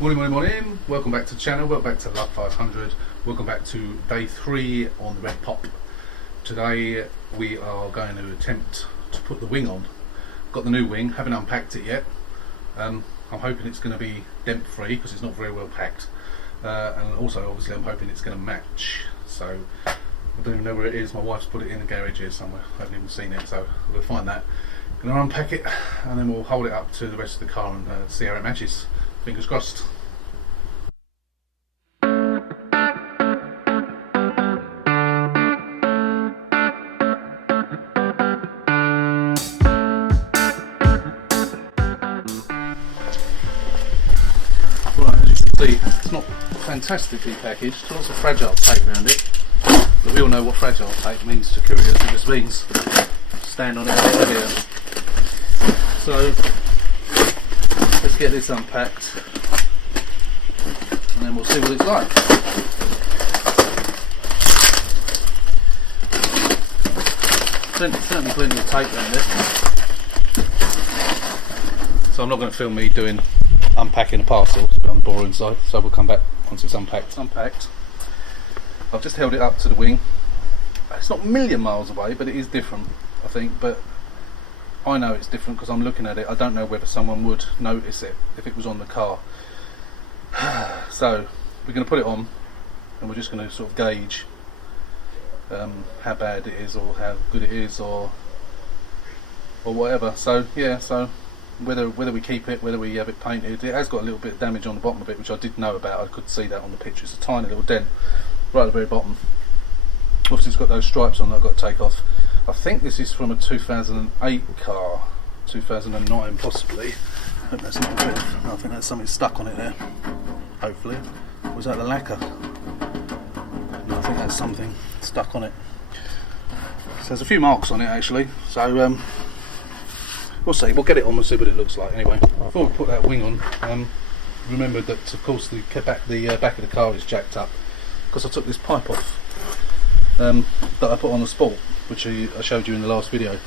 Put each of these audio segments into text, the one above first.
Morning. Welcome back to the channel. Welcome back to Love 500. Welcome back to day 3 on the Red Pop. Today we are going to attempt to put the wing on. Got the new wing, haven't unpacked it yet. I'm hoping it's going to be dent free because it's not very well packed. And also obviously I'm hoping it's going to match. So I don't even know where it is. My wife's put it in the garage here somewhere. I haven't even seen it, so we'll find that. Going to unpack it and then we'll hold it up to the rest of the car and see how it matches. Fingers crossed. Right, as you can see, it's not fantastically packaged. Lots of fragile tape around it. But we all know what fragile tape means to couriers. It just means stand on it a bit heavier. So let's get this unpacked and then we'll see what it's like. Certainly plenty of tape around it. So I'm not going to film me doing unpacking a parcel, it's a bit on the boring side, so we'll come back once it's unpacked. It's unpacked. I've just held it up to the wing. It's not a million miles away, but it is different, I think. But I know it's different because I'm looking at it. I don't know whether someone would notice it if it was on the car. So we're going to put it on and we're just going to sort of gauge how bad it is or how good it is or whatever. So yeah, so whether we keep it, whether we have it painted. It has got a little bit of damage on the bottom of it, which I did know about. I could see that on the picture. It's a tiny little dent right at the very bottom. Obviously it's got those stripes on that I've got to take off. I think this is from a 2008 car, 2009 possibly. I hope that's not a bit of, I think that's something stuck on it there, hopefully. Was that the lacquer? No, I think that's something stuck on it. So there's a few marks on it actually, so we'll see, we'll get it on, we'll see what it looks like anyway. Before we put that wing on, remember that of course the back of the car is jacked up because I took this pipe off that I put on the Sport, which I showed you in the last video.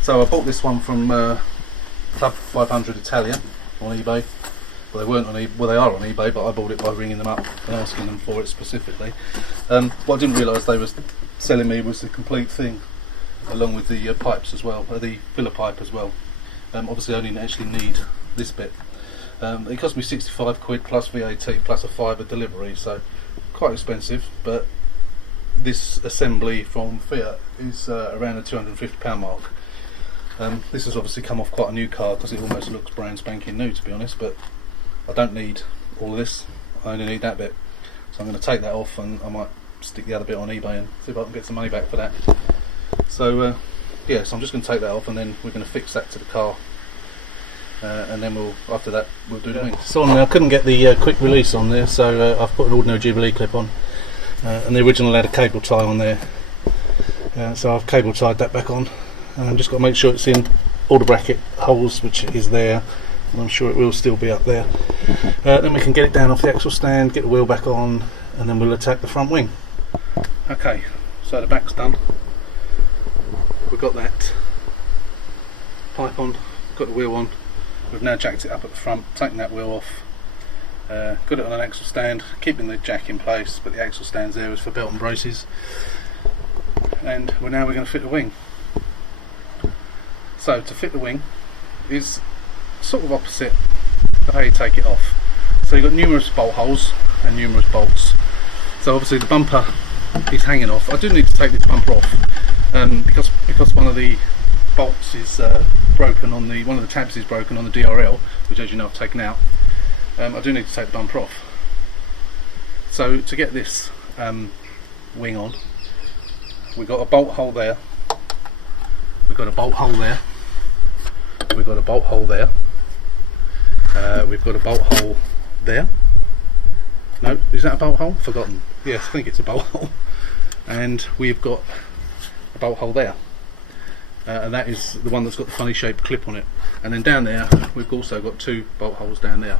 So I bought this one from Club 500 Italian on eBay. Well, they weren't on eBay, well they are on eBay, but I bought it by ringing them up and asking them for it specifically. What I didn't realise they were selling me was the complete thing, along with the pipes as well, the filler pipe as well. Obviously I only actually need this bit. It cost me 65 quid plus VAT plus a fibre delivery, so quite expensive, but this assembly from Fiat is around the £250 mark. This has obviously come off quite a new car because it almost looks brand spanking new, to be honest, but I don't need all of this, I only need that bit. So I'm going to take that off and I might stick the other bit on eBay and see if I can get some money back for that. So yeah, so I'm just going to take that off and then we're going to fix that to the car. And then after that we'll do the wing. So I couldn't get the quick release on there, so I've put an ordinary Jubilee clip on. And the original had a cable tie on there, so I've cable tied that back on, and I've just got to make sure it's in all the bracket holes, which is there, and I'm sure it will still be up there. Then we can get it down off the axle stand, get the wheel back on, and then we'll attack the front wing. Okay, so the back's done. We've got that pipe on, got the wheel on. We've now jacked it up at the front, taken that wheel off. Got it on an axle stand, keeping the jack in place, but the axle stands there is for belt and braces. And we're going to fit the wing. So to fit the wing is sort of opposite to how you take it off. So you've got numerous bolt holes and numerous bolts. So obviously the bumper is hanging off. I do need to take this bumper off because one of the bolts is broken on one of the tabs is broken on the DRL, which as you know I've taken out. I do need to take the bumper off. So to get this wing on, we've got a bolt hole there, we've got a bolt hole there, we've got a bolt hole there, we've got a bolt hole there. No, is that a bolt hole? Forgotten. Yes, I think it's a bolt hole. And we've got a bolt hole there. And that is the one that's got the funny shaped clip on it. And then down there we've also got 2 bolt holes down there.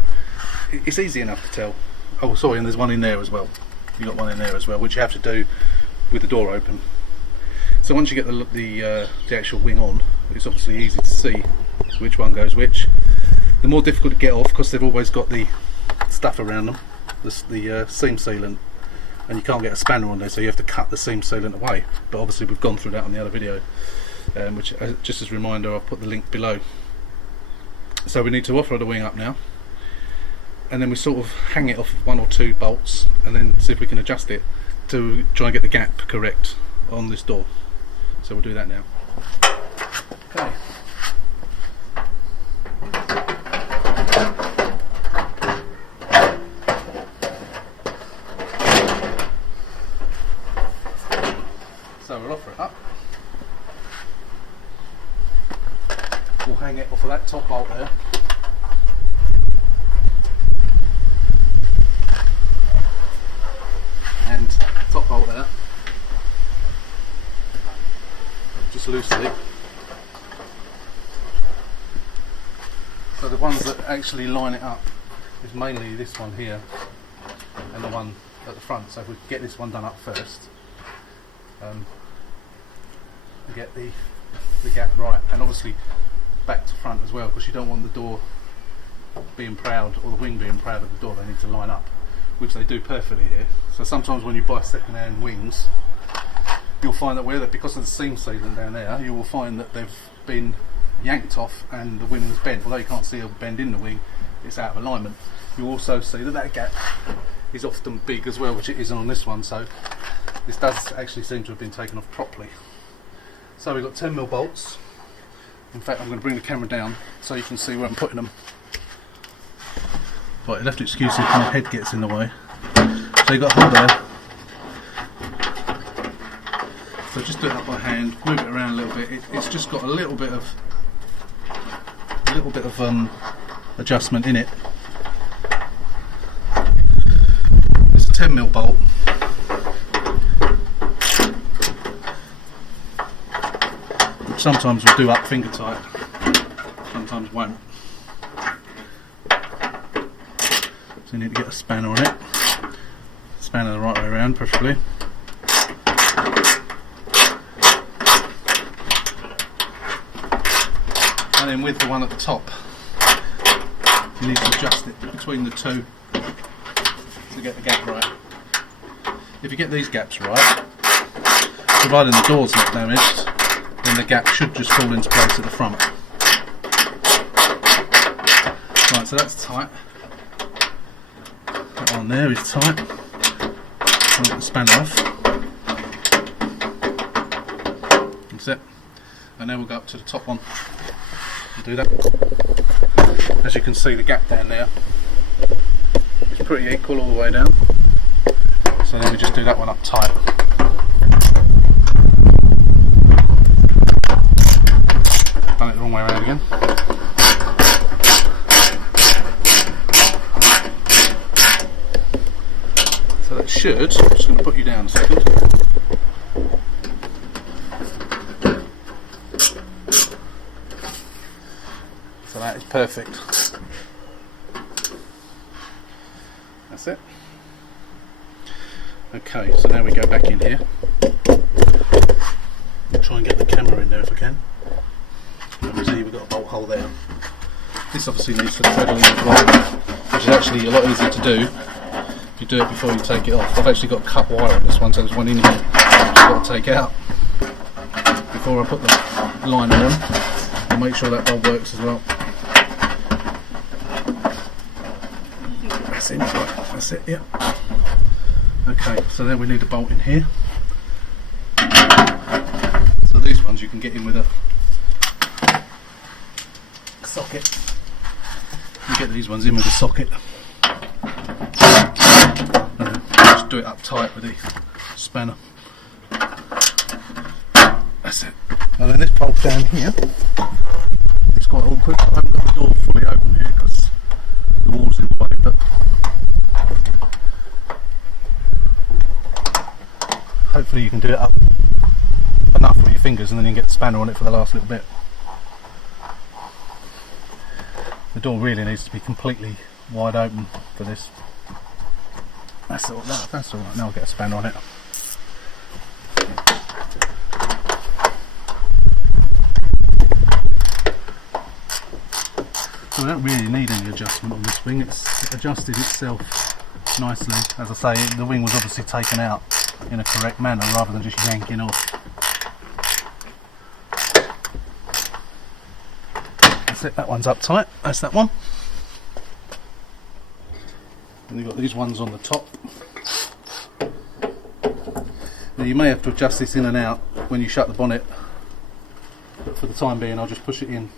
It's easy enough to tell. Oh sorry, and there's one in there as well. You've got one in there as well, which you have to do with the door open. So once you get the actual wing on, it's obviously easy to see which one goes which. The more difficult to get off because they've always got the stuff around them, the seam sealant, and you can't get a spanner on there, so you have to cut the seam sealant away. But obviously we've gone through that on the other video, which just as a reminder, I'll put the link below. So we need to offload the wing up now, and then we sort of hang it off of 1 or 2 bolts, and then see if we can adjust it to try and get the gap correct on this door. So we'll do that now. Okay. So we'll offer it up. We'll hang it off of that top bolt there. And top bolt there. Just loosely. So the ones that actually line it up is mainly this one here and the one at the front. So if we get this one done up first, get the gap right, and obviously back to front as well, because you don't want the door being proud or the wing being proud of the door. They need to line up, which they do perfectly here. So sometimes when you buy second-hand wings, you'll find that because of the seam sealant down there, you will find that they've been yanked off and the wing is bent. Although you can't see a bend in the wing, it's out of alignment. You also see that gap is often big as well, which it isn't on this one. So this does actually seem to have been taken off properly. So we've got 10mm bolts. In fact, I'm going to bring the camera down so you can see where I'm putting them. Right, you'll have to excuse if my head gets in the way. So you've got a hole there. So just do it up by hand, move it around a little bit. It's just got a little bit of adjustment in it. It's a 10mm bolt. Sometimes we'll do up finger tight, sometimes won't. So you need to get a spanner on it. Spanner the right way around, preferably. And then with the one at the top, you need to adjust it between the two to get the gap right. If you get these gaps right, providing the door's not damaged, then the gap should just fall into place at the front. Right, so that's tight. That one there is tight. I'll get the spanner off. That's it. And then we'll go up to the top one and do that. As you can see, the gap down there is pretty equal all the way down. So then we just do that one up tight. Done it the wrong way around again. So that should, I'm just going to put you down a second. So that is perfect. That's it. Okay, so now we go back in here. I'll try and get the camera in there if I can. See, we've got a bolt hole there. This obviously needs to thread along as well, which is actually a lot easier to do if you do it before you take it off. I've actually got cut wire on this one, so there's one in here I've got to take out before I put the liner on. I'll make sure that bolt works as well. That seems right, that's it, yeah. Okay, so then we need a bolt in here. So these ones you can get in with a socket. You get these ones in with a socket. And then just do it up tight with the spanner. That's it. And then this bolt down here, it's quite awkward. I haven't got the door fully open here because the wall's in the way, but hopefully you can do it up enough with your fingers and then you can get the spanner on it for the last little bit. The door really needs to be completely wide open for this. That's all right, that's all right. Now I'll get a spanner on it. So we don't really need any adjustment on this wing, it's adjusted itself nicely. As I say, the wing was obviously taken out in a correct manner rather than just yanking off. That's it, that one's up tight, that's that one. And you've got these ones on the top. Now you may have to adjust this in and out when you shut the bonnet, but for the time being I'll just push it in.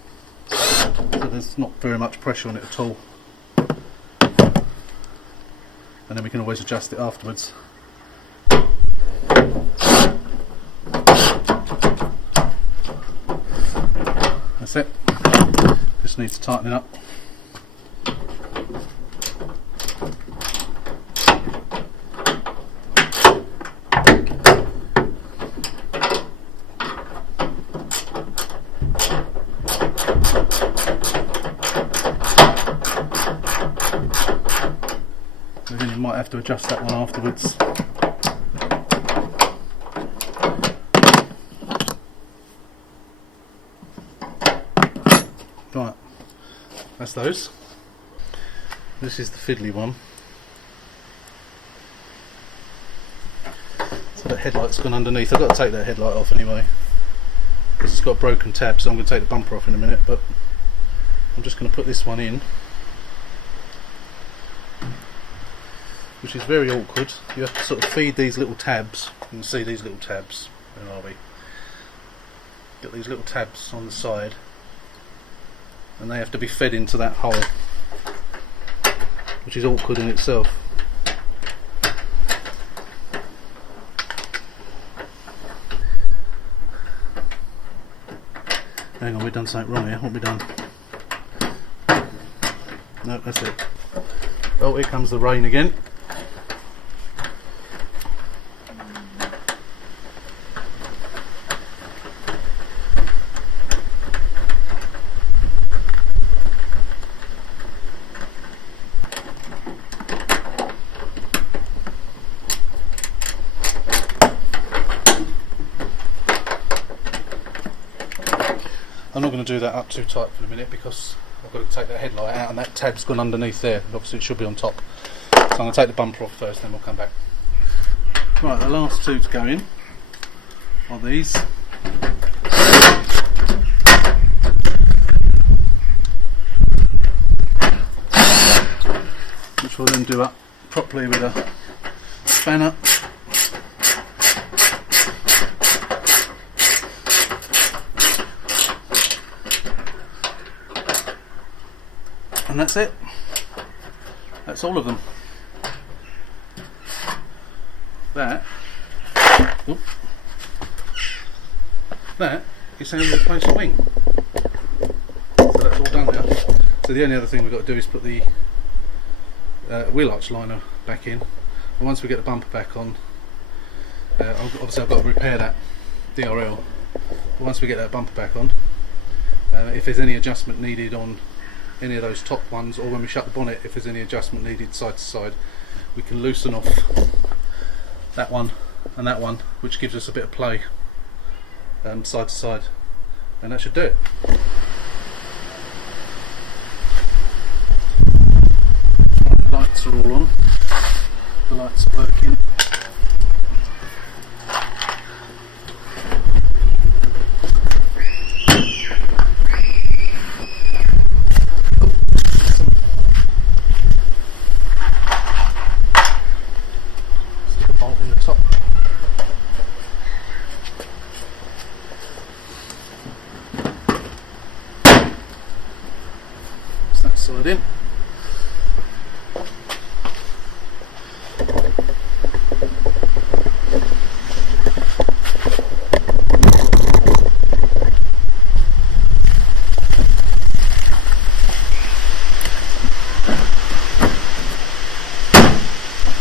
So there's not very much pressure on it at all. And then we can always adjust it afterwards. That's it. Just needs tightening up. And then you might have to adjust that one afterwards. Right, that's those. This is the fiddly one. So that headlight's gone underneath. I've got to take that headlight off anyway, because it's got a broken tab, so I'm going to take the bumper off in a minute, but I'm just going to put this one in, which is very awkward. You have to sort of feed these little tabs. You can see these little tabs. Where are we? Got these little tabs on the side, and they have to be fed into that hole, which is awkward in itself. Hang on, we've done something wrong here. What have we done? No, that's it. Oh, here comes the rain again. I'm not going to do that up too tight for a minute because I've got to take that headlight out and that tab's gone underneath there. Obviously it should be on top. So I'm going to take the bumper off first, then we'll come back. Right, the last two to go in are these. Which we'll then do up properly with a spanner. And that's it. That's all of them. That is how you replace a wing. So that's all done now. So the only other thing we've got to do is put the wheel arch liner back in. And once we get the bumper back on, obviously I've got to repair that DRL. But once we get that bumper back on, if there's any adjustment needed on any of those top ones, or when we shut the bonnet, if there's any adjustment needed side to side, we can loosen off that one and that one, which gives us a bit of play side to side, and that should do it. Right, the lights are all on, the lights are working. That side in.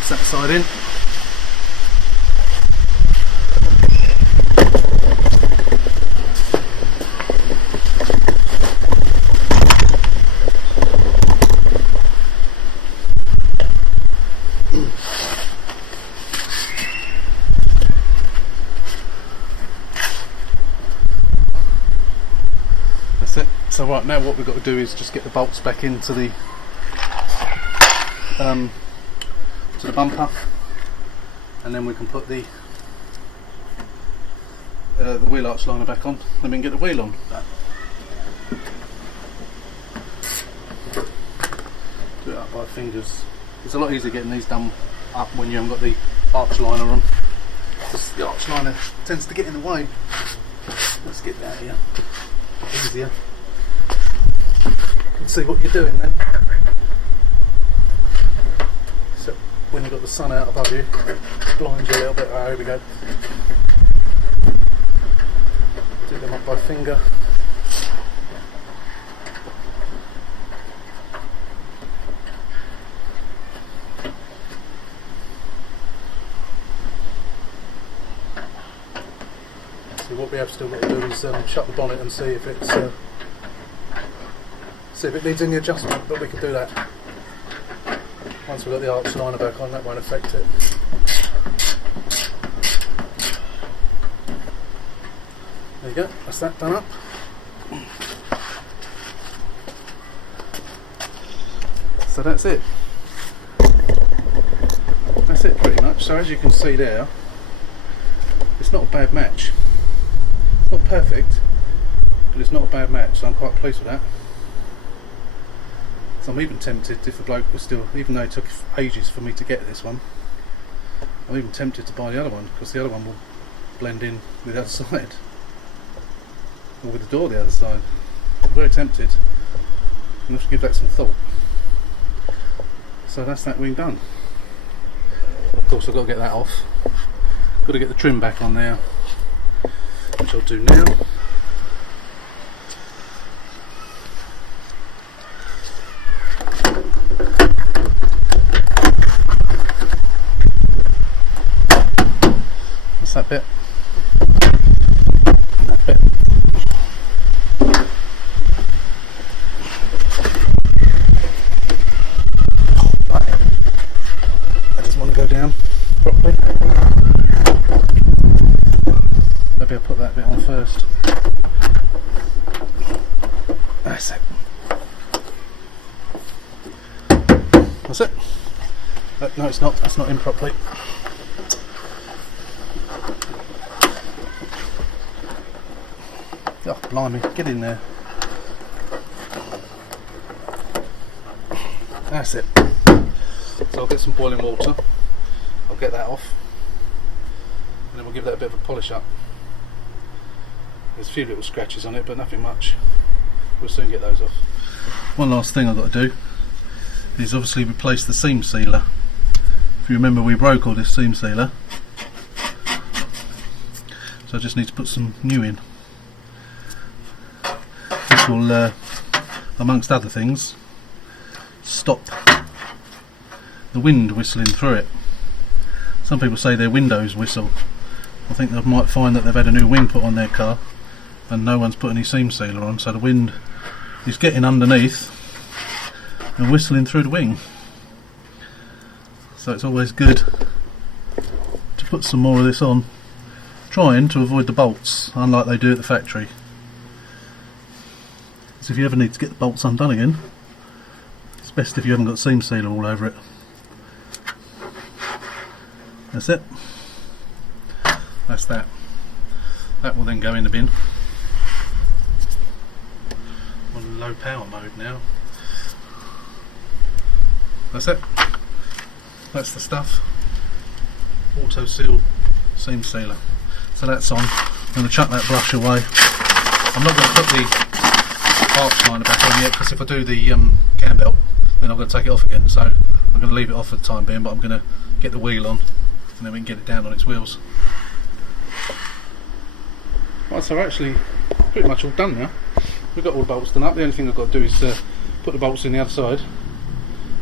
That side in. That's it. So So right now what we've got to do is just get the bolts back into the bumper, and then we can put the wheel arch liner back on, then we can get the wheel on. Do it up by fingers. It's a lot easier getting these done up when you haven't got the arch liner on. The arch liner tends to get in the way. Let's get that here. Easier. You can see what you're doing then. So when you've got the sun out above you, it blinds you a little bit. Oh, here we go. Do them up by finger. So what we have still got to do is shut the bonnet and see if it's it needs any adjustment, but we can do that once we've got the arch liner back on. That won't affect it. There you go, that's that done up. So that's it. That's it pretty much. So as you can see there, it's not a bad match. It's not perfect, but it's not a bad match, so I'm quite pleased with that. So I'm even tempted, if the bloke was still, even though it took ages for me to get this one, I'm even tempted to buy the other one, because the other one will blend in with the other side, or with the door the other side. I'm very tempted. I'm going to give that some thought. So that's that wing done. Of course I've got to get that off. Got to get the trim back on there, which I'll do now. That bit and that bit. I just want to go down properly. Maybe I'll put that bit on first. That's it. That's it. No, it's not. That's not in properly. Oh, blimey, get in there. That's it. So I'll get some boiling water, I'll get that off, and then we'll give that a bit of a polish up. There's a few little scratches on it, but nothing much. We'll soon get those off. One last thing I've got to do is obviously replace the seam sealer. If you remember, we broke all this seam sealer, so I just need to put some new in. This will, amongst other things, stop the wind whistling through it. Some people say their windows whistle. I think they might find that they've had a new wing put on their car and no one's put any seam sealer on, so the wind is getting underneath and whistling through the wing. So it's always good to put some more of this on, trying to avoid the bolts, unlike they do at the factory. So if you ever need to get the bolts undone again, it's best if you haven't got seam sealer all over it. That's it. That's that. That will then go in the bin. I'm on low power mode now. That's it. That's the stuff. Auto seal seam sealer. So that's on. I'm going to chuck that brush away. I'm not going to put the arch liner back on yet, because if I do the cam belt, then I'm going to take it off again, so I'm going to leave it off for the time being, but I'm going to get the wheel on and then we can get it down on its wheels. Right, so we're actually pretty much all done now. We've got all the bolts done up. The only thing I've got to do is put the bolts in the other side,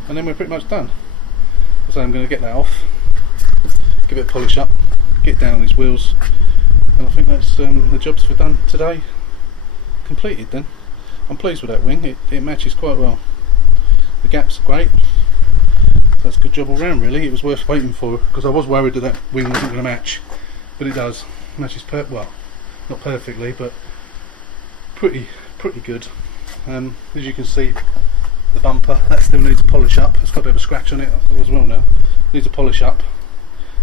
and then we're pretty much done. So I'm going to get that off, give it a polish up, get it down on its wheels, and I think that's the jobs for done today completed then. I'm pleased with that wing, it matches quite well. The gaps are great, so that's a good job all round really. It was worth waiting for, because I was worried that that wing wasn't going to match, but it does. It matches well, not perfectly, but pretty good. As you can see, the bumper, that still needs a polish up. It's got a bit of a scratch on it as well now. Needs a polish up.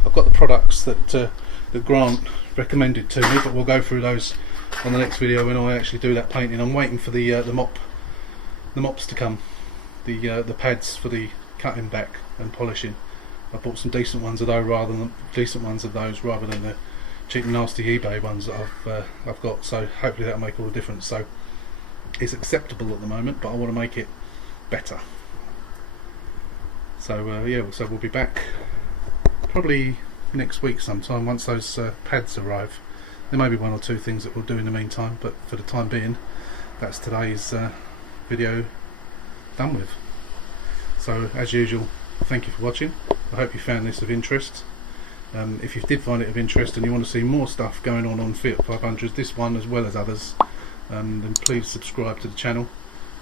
I've got the products that Grant recommended to me, but we'll go through those on the next video when I actually do that painting. I'm waiting for the mops to come, the pads for the cutting back and polishing. I bought some decent ones of those rather than the cheap and nasty eBay ones that I've got. So hopefully that'll make all the difference. So it's acceptable at the moment, but I want to make it better. So yeah, so we'll be back probably next week sometime once those pads arrive. There may be one or two things that we'll do in the meantime, but for the time being, that's today's video done with. So as usual, thank you for watching. I hope you found this of interest. If you did find it of interest and you want to see more stuff going on Fiat 500s, this one as well as others, then please subscribe to the channel.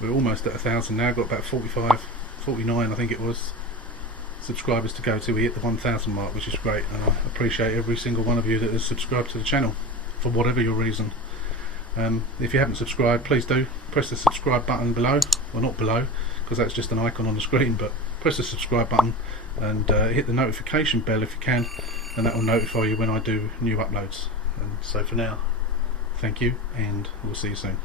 We're almost at 1,000 now, got about 49 I think it was subscribers to go to. We hit the 1,000 mark, which is great, and I appreciate every single one of you that has subscribed to the channel for whatever your reason. If you haven't subscribed, please do press the subscribe button below, well not below because that's just an icon on the screen, but press the subscribe button and hit the notification bell if you can, and that will notify you when I do new uploads. And so for now, thank you, and we'll see you soon.